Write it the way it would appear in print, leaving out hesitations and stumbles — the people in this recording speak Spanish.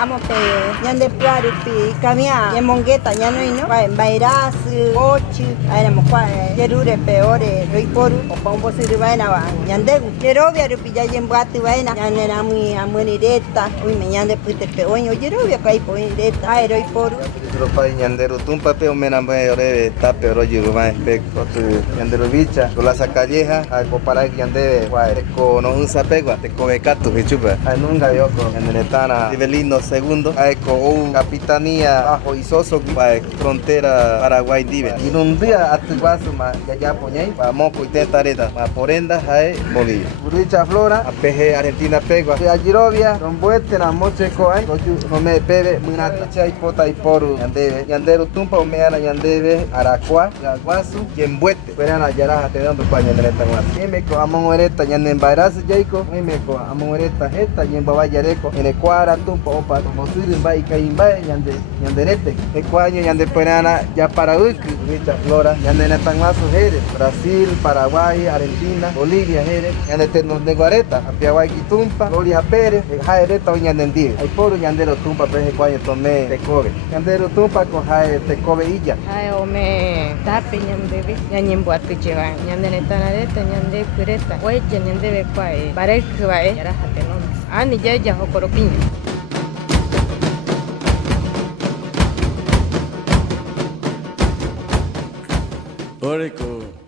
amo pe ñande plaru pi kamia ye mongueta ña no ino va en bairas ochi era mo kwa yerure peore roiporu o pombo sir vaina va ñande yerovia rupi ya yembati vaina ñane nami amuni reta uy me ñande pute pe oño yerovia kai po reta ai roiporu Ropai ñandero tumpa pe menambe ore tape oro yurumai pe kotu ñandero bicha con la calleja a comparar ñande ko no unsa pegua te covecatu hichupa nunca yoko ñandetana Rivelino segundo ko un capitanía bajo isoso frontera Paraguay dive y un día atuguasu ma ya poñai pa moco itentareta ma porenda hae Bolivia Uricha Flora a PG Argentina pegua a Girovia rombuete na moche ko ai no me pebe munata chai pota y poru ñandero tumpa o meana ñandebe aracua yaguasu yembuete fueran yaraja te dando pa ñandeta guas me ko amon ereta ñanden bairas jaiko me ko amon ereta jeta ñembaba yareko en ecuara tumpa opa como surin bai kai bai ñanderete ecuaño ñande fueran ya para Richa Flora ñandeneta guasu jere Brasil Paraguay Argentina Bolivia jere ñandete nos de guareta a Piaguay tumpa Gloria Pérez jaereta ñandendi hay poro ñandero tumpa pe ecuaño tomé te cobe ñandero tumpa con jae te cobe illa ay ome tape ñandebe ñanyembuatu lleva ñandeneta ñande pureta oye ñandebe kwae barek vae yarajate no ani ya hokoropiña Oreko